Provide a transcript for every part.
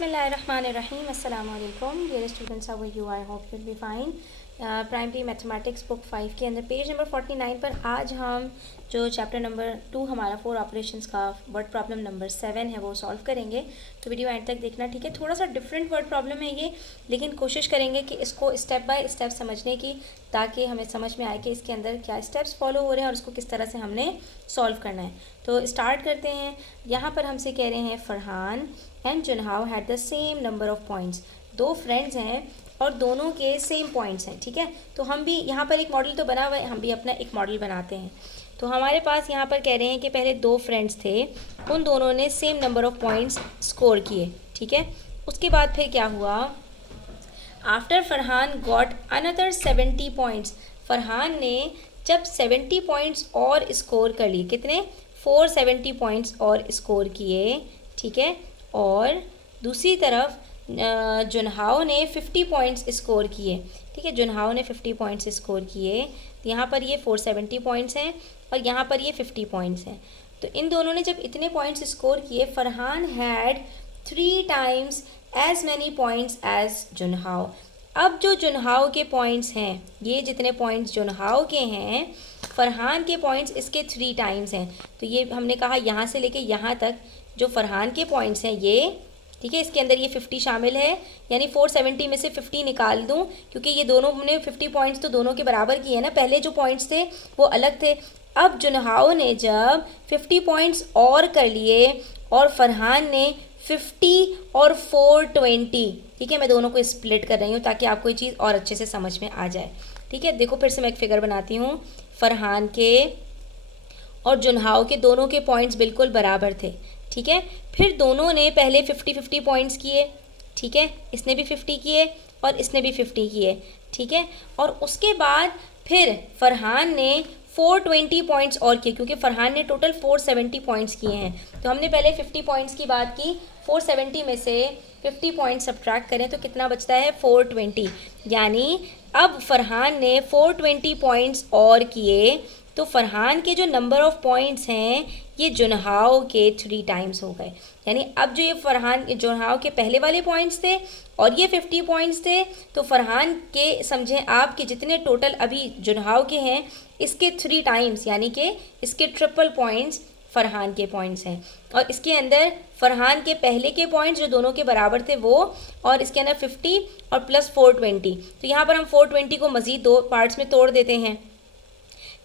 Bismillahirrahmanirrahim. Assalamu alaikum. Dear students, how are you? I hope you'll be fine. Primary mathematics book 5 के अंदर page number 49 पर आज हम जो चैप्टर नंबर 2 हमारा 4 ऑपरेशंस का वर्ड प्रॉब्लम नंबर 7 है वो सॉल्व करेंगे। तो वीडियो एंड तक देखना, ठीक है। थोड़ा सा डिफरेंट वर्ड प्रॉब्लम है ये, लेकिन कोशिश करेंगे कि इसको स्टेप बाय स्टेप समझने की, ताकि हमें समझ में आए कि इसके अंदर क्या स्टेप्स फॉलो हो रहे हैं और उसको किस तरह से हमने सॉल्व करना है। तो स्टार्ट करते हैं। यहाँ पर हमसे कह रहे हैं Farhan and Junhao had the same number of points. दो फ्रेंड्स हैं और दोनों के सेम पॉइंट्स हैं, ठीक है। तो हम भी यहाँ पर एक मॉडल तो बना हुआ है, हम भी अपना एक मॉडल बनाते हैं। तो हमारे पास यहाँ पर कह रहे हैं कि पहले दो फ्रेंड्स थे, उन दोनों ने same number of points score किए, ठीक है। उसके बाद फिर क्या हुआ, after Farhan got another 70 points. Farhan ने जब 70 पॉइंट्स और स्कोर कर लिए, कितने, 470 पॉइंट्स और स्कोर किए, ठीक है। और दूसरी तरफ जुनहाव ने 50 पॉइंट्स स्कोर किए, ठीक है। जुनहाव ने 50 पॉइंट्स स्कोर किए। यहाँ पर ये 470 पॉइंट्स हैं और यहाँ पर ये 50 पॉइंट्स हैं। तो इन दोनों ने जब इतने पॉइंट्स स्कोर किए, Farhan had 3 times as many points as Junhao. अब जो जुनहाव के पॉइंट्स हैं, ये जितने पॉइंट्स जुनहाव के हैं, फरहान के पॉइंट्स इसके 3 टाइम्स हैं। तो ये हमने कहा यहाँ से लेके यहाँ तक जो फरहान के पॉइंट्स हैं ये, ठीक है, इसके अंदर ये 50 शामिल है, यानी 470 में से 50 निकाल दूं, क्योंकि ये दोनों हमने 50 पॉइंट्स तो दोनों के बराबर किए हैं ना, पहले जो पॉइंट्स थे वो अलग थे। अब जुनहाव ने जब 50 पॉइंट्स और कर लिए और फरहान ने 50 और 420, ठीक है। मैं दोनों को स्प्लिट कर रही हूँ ताकि आपको ये चीज़ और अच्छे से समझ में आ जाए, ठीक है। देखो फिर से मैं एक फिगर बनाती हूँ। फरहान के और जुनहाव के दोनों के पॉइंट्स बिल्कुल बराबर थे, ठीक है। फिर दोनों ने पहले 50-50 पॉइंट्स किए, ठीक है। इसने भी 50 किए और इसने भी 50 किए, ठीक है। और उसके बाद फिर फरहान ने 420 पॉइंट्स और किए, क्योंकि फरहान ने टोटल 470 पॉइंट्स किए हैं। तो हमने पहले 50 पॉइंट्स की बात की, 470 में से 50 पॉइंट्स सब्ट्रैक्ट करें तो कितना बचता है, 420। यानी अब फरहान ने 420 पॉइंट्स और किए, तो फरहान के जो नंबर ऑफ पॉइंट्स हैं ये जुनहाव के 3 टाइम्स हो गए। यानी अब जो ये फरहान जुनहाव के पहले वाले पॉइंट्स थे और ये 50 पॉइंट्स थे, तो फरहान के समझें आप कि जितने टोटल अभी जुनहाव के हैं इसके 3 टाइम्स, यानी कि इसके ट्रिपल पॉइंट्स फरहान के पॉइंट्स हैं। और इसके अंदर फरहान के पहले के पॉइंट्स जो दोनों के बराबर थे वो, और इसके अंदर 50 और प्लस 420। तो यहाँ पर हम 420 को मज़ीद 2 पार्ट्स में तोड़ देते हैं।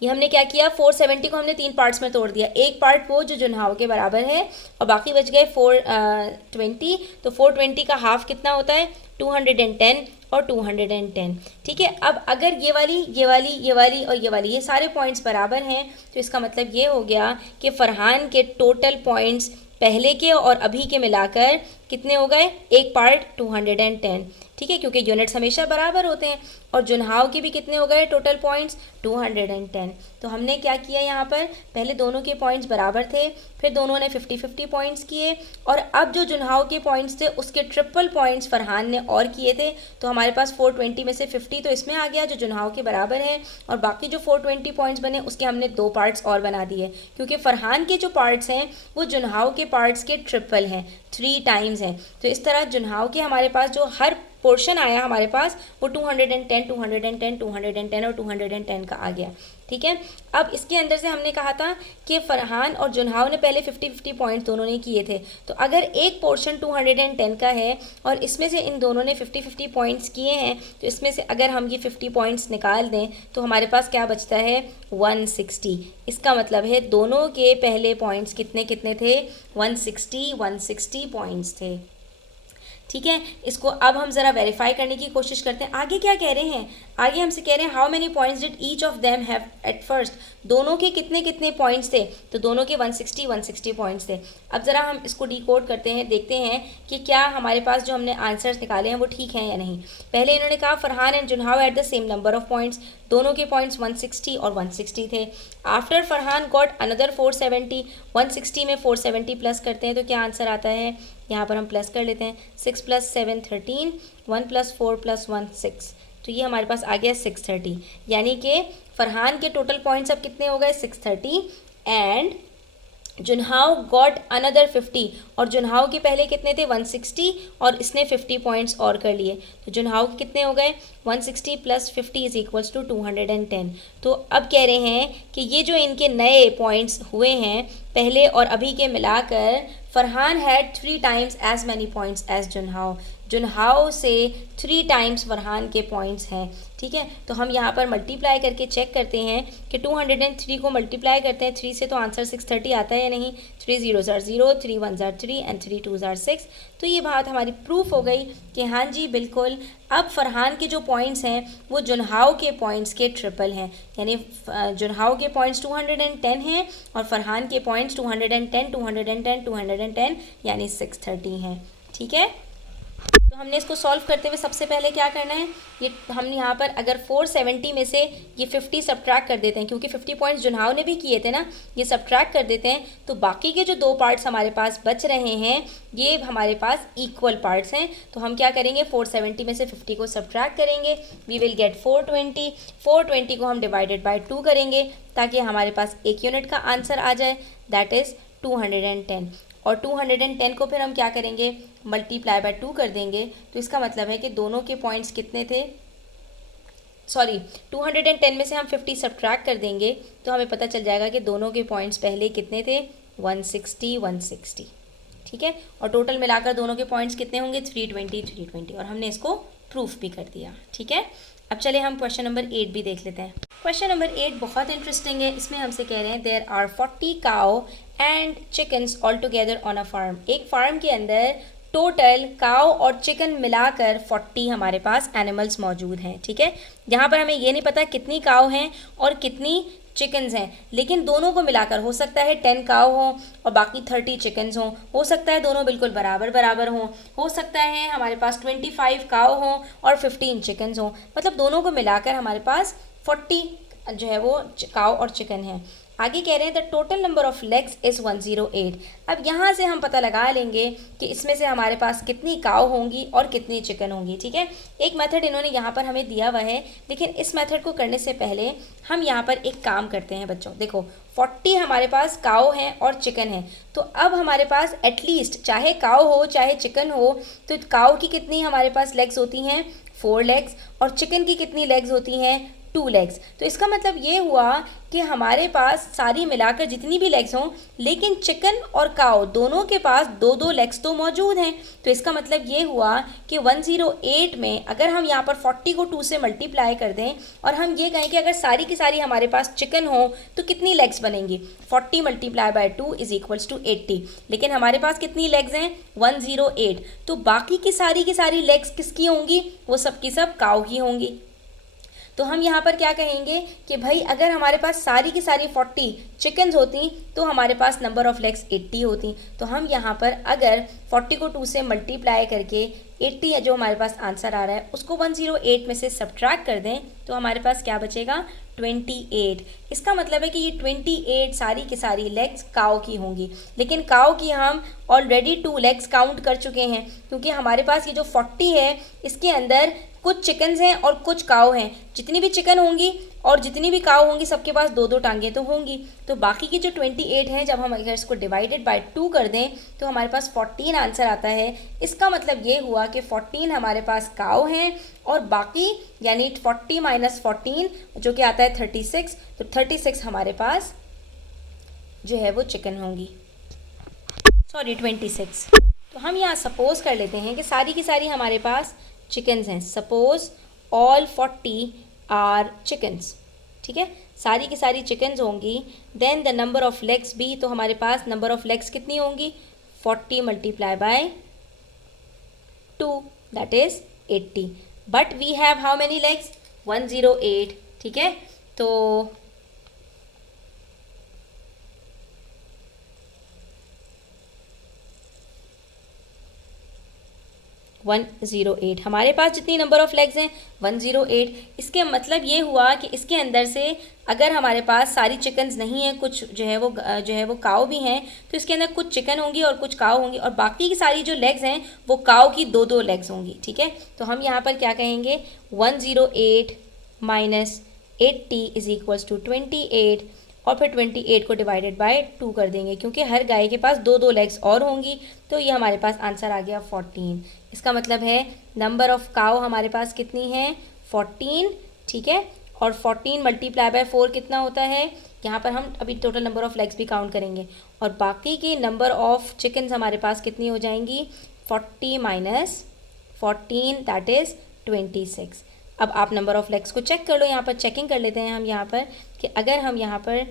ये हमने क्या किया, 470 को हमने 3 पार्ट्स में तोड़ दिया। एक पार्ट वो जो जुनहाव के बराबर है और बाकी बच गए 420। तो 420 का हाफ कितना होता है, 210 और 210, ठीक है। अब अगर ये वाली और ये वाली ये सारे पॉइंट्स बराबर हैं, तो इसका मतलब ये हो गया कि फरहान के टोटल पॉइंट्स पहले के और अभी के मिलाकर कितने हो गए, एक पार्ट 210, ठीक है, क्योंकि यूनिट्स हमेशा बराबर होते हैं। और जुनहाव के भी कितने हो गए टोटल पॉइंट्स, 210। तो हमने क्या किया यहाँ पर, पहले दोनों के पॉइंट्स बराबर थे, फिर दोनों ने 50-50 पॉइंट्स किए, और अब जो जुनहाव के पॉइंट्स थे उसके ट्रिपल पॉइंट्स फरहान ने और किए थे। तो हमारे पास 420 में से 50 तो इसमें आ गया जो जुनहाव के बराबर है, और बाकी जो 420 पॉइंट्स बने उसके हमने 2 पार्ट्स और बना दिए, क्योंकि फरहान के जो पार्ट्स हैं वो जुनहाव के पार्ट्स के ट्रिपल हैं, 3 टाइम्स हैं। तो इस तरह जुनहाव के हमारे पास जो हर पोर्शन आया हमारे पास वो 210, 210, 210 और 210 का आ गया, ठीक है। अब इसके अंदर से हमने कहा था कि फरहान और जुनहाव ने पहले 50-50 पॉइंट्स दोनों ने किए थे। तो अगर एक पोर्शन 210 का है और इसमें से इन दोनों ने 50-50 पॉइंट्स किए हैं, तो इसमें से अगर हम ये 50 पॉइंट्स निकाल दें तो हमारे पास क्या बचता है, 160। इसका मतलब है दोनों के पहले पॉइंट्स कितने कितने थे, 160 पॉइंट्स थे, ठीक है। इसको अब हम ज़रा वेरीफाई करने की कोशिश करते हैं। आगे क्या कह रहे हैं, आगे हमसे कह रहे हैं how many points did each of them have at first. दोनों के कितने कितने पॉइंट्स थे, तो दोनों के 160 पॉइंट्स थे। अब ज़रा हम इसको डिकोड करते हैं, देखते हैं कि क्या हमारे पास जो हमने आंसर्स निकाले हैं वो ठीक हैं या नहीं। पहले इन्होंने कहा Farhan and Junhao at the same number of points, दोनों के पॉइंट्स 160 और 160 थे। आफ्टर फरहान गॉट अनदर 470, 160 में 470 प्लस करते हैं तो क्या आंसर आता है, यहाँ पर हम प्लस कर लेते हैं, 6 + 7 13, 1 + 4 + 1 6। तो ये हमारे पास आ गया 630, यानी कि फरहान के टोटल पॉइंट्स अब कितने हो गए, 630, एंड जुनहाव गॉट अनदर 50, और जुनहाव के पहले कितने थे 160, और इसने 50 पॉइंट्स और कर लिए, तो जुनहाव के कितने हो गए 160 प्लस 50 इज इक्वल्स टू 210। तो अब कह रहे हैं कि ये जो इनके नए पॉइंट्स हुए हैं पहले और अभी के मिलाकर, Farhan had 3 times as many points as Junhao, Junhao से 3 टाइम्स फरहान के पॉइंट्स हैं। ठीक है, तो हम यहाँ पर मल्टीप्लाई करके चेक करते हैं कि 203 को मल्टीप्लाई करते हैं 3 से तो आंसर 630 आता है या नहीं। 3 zeros are 0, 3 ones are 3 and 3 twos are 6। तो ये बात हमारी प्रूफ हो गई कि हाँ जी बिल्कुल, अब फरहान के जो पॉइंट्स हैं वो जुनहाव के पॉइंट्स के ट्रिपल हैं, यानी जुनहाव के पॉइंट्स 210 हैं और फरहान के पॉइंट्स 210, 210, 210 यानी 630 हैं। ठीक है, तो हमने इसको सॉल्व करते हुए सबसे पहले क्या करना है, ये हम यहाँ पर अगर 470 में से ये 50 सब्ट्रैक्ट कर देते हैं, क्योंकि 50 पॉइंट्स जुनहाव ने भी किए थे ना, ये सब्ट्रैक्ट कर देते हैं, तो बाकी के जो 2 पार्ट्स हमारे पास बच रहे हैं ये हमारे पास इक्वल पार्ट्स हैं। तो हम क्या करेंगे, 470 में से 50 को सब्ट्रैक्ट करेंगे, वी विल गेट 420। 420 को हम डिवाइडेड बाई 2 करेंगे ताकि हमारे पास एक यूनिट का आंसर आ जाए, दैट इज़ 210। और 210 को फिर हम क्या करेंगे, मल्टीप्लाई बाय 2 कर देंगे। तो इसका मतलब है कि दोनों के पॉइंट्स कितने थे, सॉरी 210 में से हम 50 सब्ट्रैक्ट कर देंगे तो हमें पता चल जाएगा कि दोनों के पॉइंट्स पहले कितने थे 160, 160। ठीक है, और टोटल मिलाकर दोनों के पॉइंट्स कितने होंगे 320, 320, और हमने इसको प्रूफ भी कर दिया। ठीक है, अब चले हम क्वेश्चन नंबर 8 भी देख लेते हैं। क्वेश्चन नंबर 8 बहुत इंटरेस्टिंग है, इसमें हमसे कह रहे हैं there are 40 cow and chickens all together on a farm. एक फार्म के अंदर टोटल काउ और चिकन मिलाकर 40 हमारे पास एनिमल्स मौजूद हैं। ठीक है, यहाँ पर हमें ये नहीं पता कितनी काउ हैं और कितनी चिकन्स हैं, लेकिन दोनों को मिलाकर हो सकता है 10 काउ हों और बाकी 30 चिकन्स हों, हो सकता है दोनों बिल्कुल बराबर बराबर हों, हो सकता है हमारे पास 25 काउ हों और 15 चिकन्स हों, मतलब दोनों को मिलाकर हमारे पास 40 जो है वो काउ और चिकन है। आगे कह रहे हैं the total number of legs is 108। अब यहाँ से हम पता लगा लेंगे कि इसमें से हमारे पास कितनी काउ होंगी और कितनी चिकन होंगी। ठीक है, एक मेथड इन्होंने यहाँ पर हमें दिया हुआ है, लेकिन इस मेथड को करने से पहले हम यहाँ पर एक काम करते हैं बच्चों। देखो 40 हमारे पास काउ हैं और चिकन है, तो अब हमारे पास एटलीस्ट चाहे काउ हो चाहे चिकन हो, तो काउ की कितनी हमारे पास लेग्स होती हैं 4 लेग्स, और चिकन की कितनी लेग्स होती हैं 2 लेग्स। तो इसका मतलब ये हुआ कि हमारे पास सारी मिलाकर जितनी भी लेग्स हों, लेकिन चिकन और काउ दोनों के पास 2-2 लेग्स तो मौजूद हैं। तो इसका मतलब ये हुआ कि 108 में अगर हम यहाँ पर 40 को 2 से मल्टीप्लाई कर दें और हम ये कहें कि अगर सारी की सारी हमारे पास चिकन हो तो कितनी लेग्स बनेंगी, 40 multiply by 2 is equals to 80। लेकिन हमारे पास कितनी लेग्स हैं 108, तो बाकी की सारी लेग्स किसकी होंगी, वो सब की सब काउ की होंगी। तो हम यहाँ पर क्या कहेंगे कि भाई अगर हमारे पास सारी की सारी 40 चिकन्स होती तो हमारे पास नंबर ऑफ़ लेग्स 80 होती। तो हम यहाँ पर अगर 40 को 2 से मल्टीप्लाई करके 80 जो हमारे पास आंसर आ रहा है उसको 108 में से सब्ट्रैक्ट कर दें तो हमारे पास क्या बचेगा 28। इसका मतलब है कि ये 28 सारी की सारी लेग्स काउ की होंगी, लेकिन काउ की हम ऑलरेडी 2 लेग्स काउंट कर चुके हैं, क्योंकि हमारे पास ये जो 40 है इसके अंदर कुछ चिकन्स हैं और कुछ काउ हैं। जितनी भी चिकन होंगी और जितनी भी काउ होंगी सबके पास 2-2 टांगें तो होंगी। तो बाकी की जो 28 हैं जब हम अगर इसको डिवाइडेड बाय 2 कर दें तो हमारे पास 14 आंसर आता है। इसका मतलब ये हुआ कि 14 हमारे पास काउ हैं और बाकी यानी 40 माइनस 14 जो कि आता है 36, तो 36 हमारे पास जो है वो चिकन होंगी, सॉरी 26। तो हम यहाँ सपोज कर लेते हैं कि सारी की सारी हमारे पास चिकन्स हैं, सपोज ऑल 40 आर चिकन्स। ठीक है, सारी की सारी चिकन्स होंगी, then the number of legs भी, तो हमारे पास नंबर ऑफ लेग्स कितनी होंगी 40 multiply by 2 that is 80, but we have how many legs 108। ठीक है, तो 108 हमारे पास जितनी नंबर ऑफ़ लेग्स हैं 108। इसके मतलब ये हुआ कि इसके अंदर से अगर हमारे पास सारी चिकन्स नहीं हैं, कुछ जो है वो काऊ भी हैं, तो इसके अंदर कुछ चिकन होंगी और कुछ काऊ होंगी और बाकी की सारी जो लेग्स हैं वो काऊ की 2-2 लेग्स होंगी। ठीक है, तो हम यहाँ पर क्या कहेंगे 108 माइनस 80 इज इक्वल्स टू 28 और फिर 28 को डिवाइडेड बाय 2 कर देंगे, क्योंकि हर गाय के पास 2 लेग्स और होंगी, तो ये हमारे पास आंसर आ गया 14। इसका मतलब है नंबर ऑफ काउ हमारे पास कितनी है, 14, ठीक है। और 14 मल्टीप्लाई बाय 4 कितना होता है, यहाँ पर हम अभी टोटल नंबर ऑफ लेग्स भी काउंट करेंगे, और बाकी की नंबर ऑफ चिकन्स हमारे पास कितनी हो जाएंगी, 40 माइनस 14 दैट इज़ 26। अब आप नंबर ऑफ लेग्स को चेक कर लो, यहाँ पर चेकिंग कर लेते हैं हम यहाँ पर कि अगर हम यहाँ पर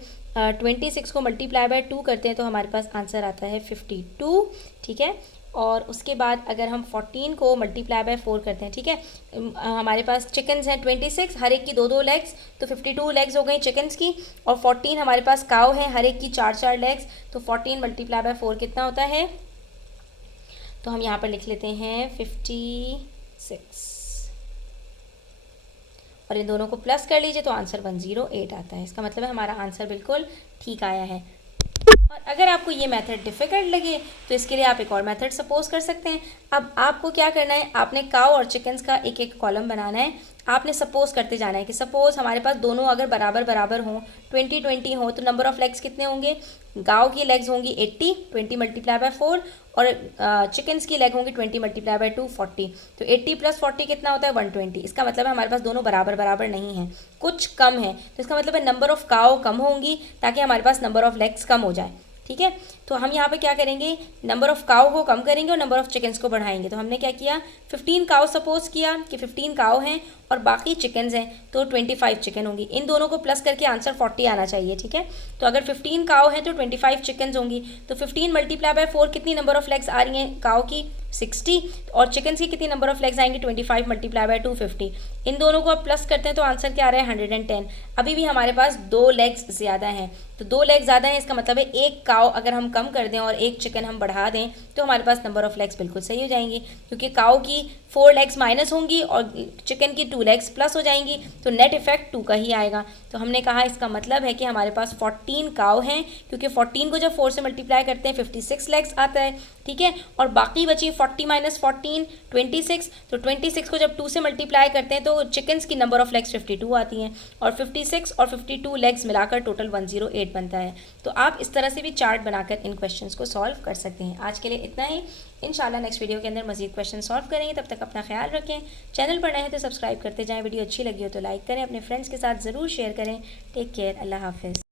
26 को मल्टीप्लाई बाय 2 करते हैं तो हमारे पास आंसर आता है 52, ठीक है। और उसके बाद अगर हम 14 को मल्टीप्लाई बाय 4 करते हैं, ठीक है, हमारे पास चिकन्स हैं 26, हर एक की 2 लेग्स, तो 52 लेग्स हो गई चिकन्स की, और 14 हमारे पास काव है, हर एक की 4 लेग्स, तो 14 मल्टीप्लाई बाय 4 कितना होता है, तो हम यहाँ पर लिख लेते हैं 56, और इन दोनों को प्लस कर लीजिए तो आंसर 108 आता है। इसका मतलब है हमारा आंसर बिल्कुल ठीक आया है। और अगर आपको ये मेथड डिफ़िकल्ट लगे तो इसके लिए आप एक और मेथड सपोज कर सकते हैं। अब आपको क्या करना है, आपने काउ और चिकन्स का एक एक कॉलम बनाना है, आपने सपोज करते जाना है कि सपोज हमारे पास दोनों अगर बराबर बराबर हों, 20-20 हो, तो नंबर ऑफ लेग्स कितने होंगे, गाँव की लेग्स होंगी 80, 20 मल्टीप्लाई बाय 4, और चिकन्स की लेग होंगी 20 मल्टीप्लाई बाय 2, 40, तो 80 + 40 कितना होता है, 120। इसका मतलब है हमारे पास दोनों बराबर बराबर नहीं है, कुछ कम है, तो इसका मतलब है नंबर ऑफ काउ कम होंगी ताकि हमारे पास नंबर ऑफ लेग्स कम हो जाए, ठीक है। तो हम यहाँ पे क्या करेंगे, नंबर ऑफ काउ को कम करेंगे और नंबर ऑफ चिकन्स को बढ़ाएंगे। तो हमने क्या किया, 15 काउ सपोज किया कि 15 काउ हैं और बाकी चिकन्स हैं, तो 25 चिकन होंगी। इन दोनों को प्लस करके आंसर 40 आना चाहिए, ठीक है। तो अगर 15 काउ हैं तो 25 चिकन्स होंगी, तो 15 मल्टीप्लाई बाय 4 कितनी नंबर ऑफ लेग्स आ रही हैं काउ की, 60, और चिकन्स की कितनी नंबर ऑफ लेग्स आएंगी, 25 मल्टीप्लाई बाय 2, 50। इन दोनों को आप प्लस करते हैं तो आंसर क्या आ रहा है, 110। अभी भी हमारे पास 2 लेग्स ज़्यादा हैं, तो 2 लेग्स ज़्यादा हैं, इसका मतलब है एक काउ अगर हम कम कर दें और एक चिकन हम बढ़ा दें तो हमारे पास नंबर ऑफ लेग्स बिल्कुल सही हो जाएंगी, क्योंकि काउ की 4 लेग्स माइनस होंगी और चिकन की 2 लेग्स प्लस हो जाएंगी, तो नेट इफेक्ट 2 का ही आएगा। तो हमने कहा इसका मतलब है कि हमारे पास 14 काउ हैं, क्योंकि 14 को जब 4 से मल्टीप्लाई करते हैं 56 लेग्स आता है, ठीक है। और बाकी बची 40 माइनस 14, 26, तो 26 को जब 2 से मल्टीप्लाई करते हैं तो चिकन्स की नंबर ऑफ लेग्स 52 आती हैं, और 56 और 52 लेग्स मिलाकर टोटल 108 बनता है। तो आप इस तरह से भी चार्ट बनाकर इन क्वेश्चंस को सॉल्व कर सकते हैं। आज के लिए इतना ही, इंशाल्लाह नेक्स्ट वीडियो के अंदर मजीद क्वेश्चन सॉल्व करेंगे। तब तक अपना ख्याल रखें, चैनल पर नए हैं तो सब्सक्राइब करते जाएं, वीडियो अच्छी लगी हो तो लाइक करें, अपने फ्रेंड्स के साथ ज़रूर शेयर करें। टेक केयर, अल्लाह हाफिज़।